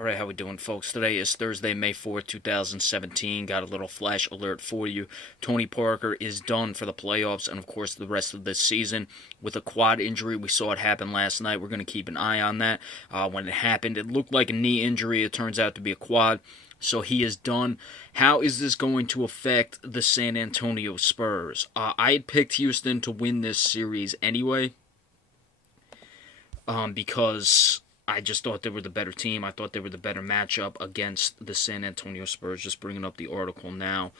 All right, how we doing, folks? Today is Thursday, May 4th, 2017. Got a little flash alert for you. Tony Parker is done for the playoffs and, of course, the rest of this season with a quad injury. We saw it happen last night. We're going to keep an eye on that. When it happened, it looked like a knee injury. It turns out to be a quad. So he is done. How is this going to affect the San Antonio Spurs? I had picked Houston to win this series anyway, because I just thought they were the better team. I thought they were the better matchup against the San Antonio Spurs. Just bringing up the article now.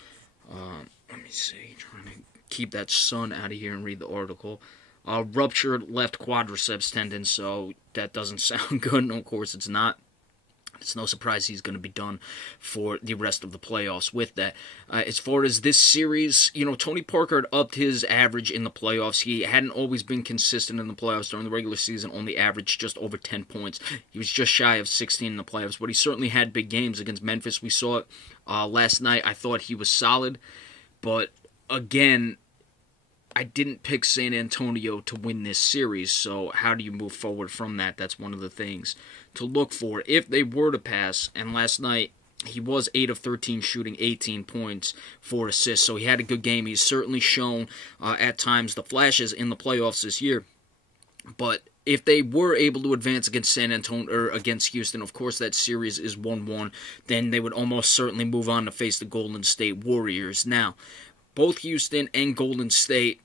Let me see. Trying to keep that sun out of here and read the article. Ruptured left quadriceps tendon, so that doesn't sound good. And of course, it's not. It's no surprise he's going to be done for the rest of the playoffs with that. As far as this series, Tony Parker had upped his average in the playoffs. He hadn't always been consistent in the playoffs. During the regular season, only averaged just over 10 points. He was just shy of 16 in the playoffs, but he certainly had big games against Memphis. We saw it last night. I thought he was solid, but again, I didn't pick San Antonio to win this series, so how do you move forward from that? That's one of the things to look for if they were to pass. And last night, he was 8 of 13 shooting, 18 points, 4 assists, so he had a good game. He's certainly shown at times the flashes in the playoffs this year. But if they were able to advance against San Antonio or against Houston, of course that series is 1-1, then they would almost certainly move on to face the Golden State Warriors. Now, both Houston and Golden State,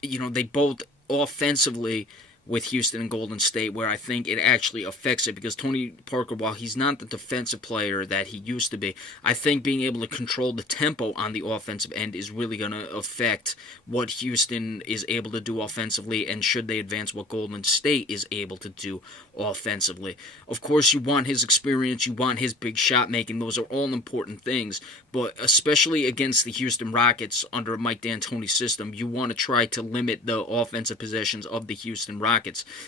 they both offensively with Houston and Golden State, where I think it actually affects it, because Tony Parker, while he's not the defensive player that he used to be, I think being able to control the tempo on the offensive end is really going to affect what Houston is able to do offensively, and should they advance, what Golden State is able to do offensively. Of course, you want his experience, you want his big shot making. Those are all important things, but especially against the Houston Rockets under Mike D'Antoni's system, you want to try to limit the offensive possessions of the Houston Rockets,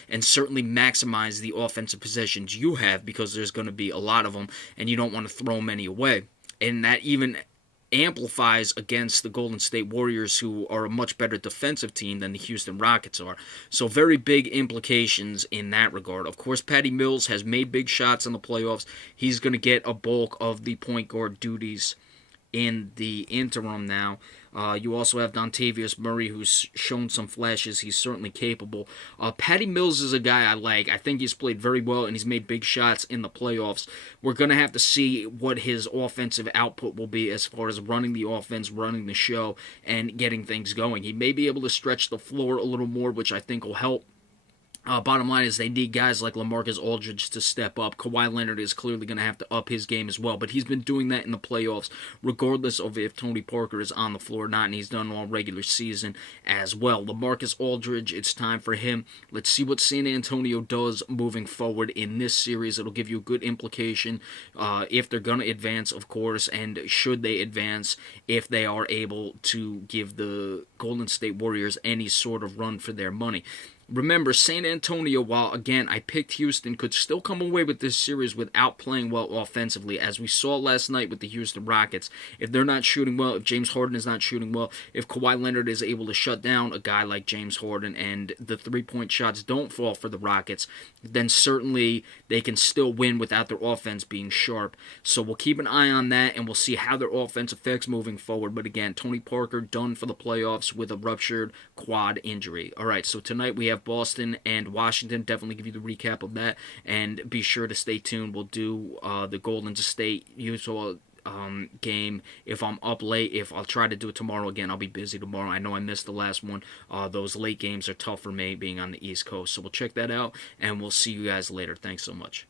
and certainly maximize the offensive possessions you have, because there's going to be a lot of them, and you don't want to throw many away. And that even amplifies against the Golden State Warriors, who are a much better defensive team than the Houston Rockets are. So very big implications in that regard. Of course, Patty Mills has made big shots in the playoffs. He's going to get a bulk of the point guard duties in the interim now. You also have Dontavius Murray, who's shown some flashes. He's certainly capable. Patty Mills is a guy I like. I think he's played very well, and he's made big shots in the playoffs. We're going to have to see what his offensive output will be as far as running the offense, running the show, and getting things going. He may be able to stretch the floor a little more, which I think will help. Bottom line is they need guys like LaMarcus Aldridge to step up. Kawhi Leonard is clearly going to have to up his game as well, but he's been doing that in the playoffs, regardless of if Tony Parker is on the floor or not, and he's done all regular season as well. LaMarcus Aldridge, it's time for him. Let's see what San Antonio does moving forward in this series. It'll give you a good implication if they're going to advance, of course, and should they advance, if they are able to give the Golden State Warriors any sort of run for their money. Remember, San Antonio, while, again, I picked Houston, could still come away with this series without playing well offensively, as we saw last night with the Houston Rockets. If they're not shooting well, if James Harden is not shooting well, if Kawhi Leonard is able to shut down a guy like James Harden and the three-point shots don't fall for the Rockets, then certainly they can still win without their offense being sharp. So we'll keep an eye on that, and we'll see how their offense affects moving forward. But again, Tony Parker done for the playoffs with a ruptured quad injury. All right, so tonight we have Boston and Washington. Definitely give you the recap of that, and be sure to stay tuned. We'll do the Golden State Utah game if I'm up late. If I'll try to do it tomorrow. Again, I'll be busy tomorrow. I know I missed the last one. Those late games are tough for me being on the East Coast, so we'll check that out, and we'll see you guys later. Thanks so much.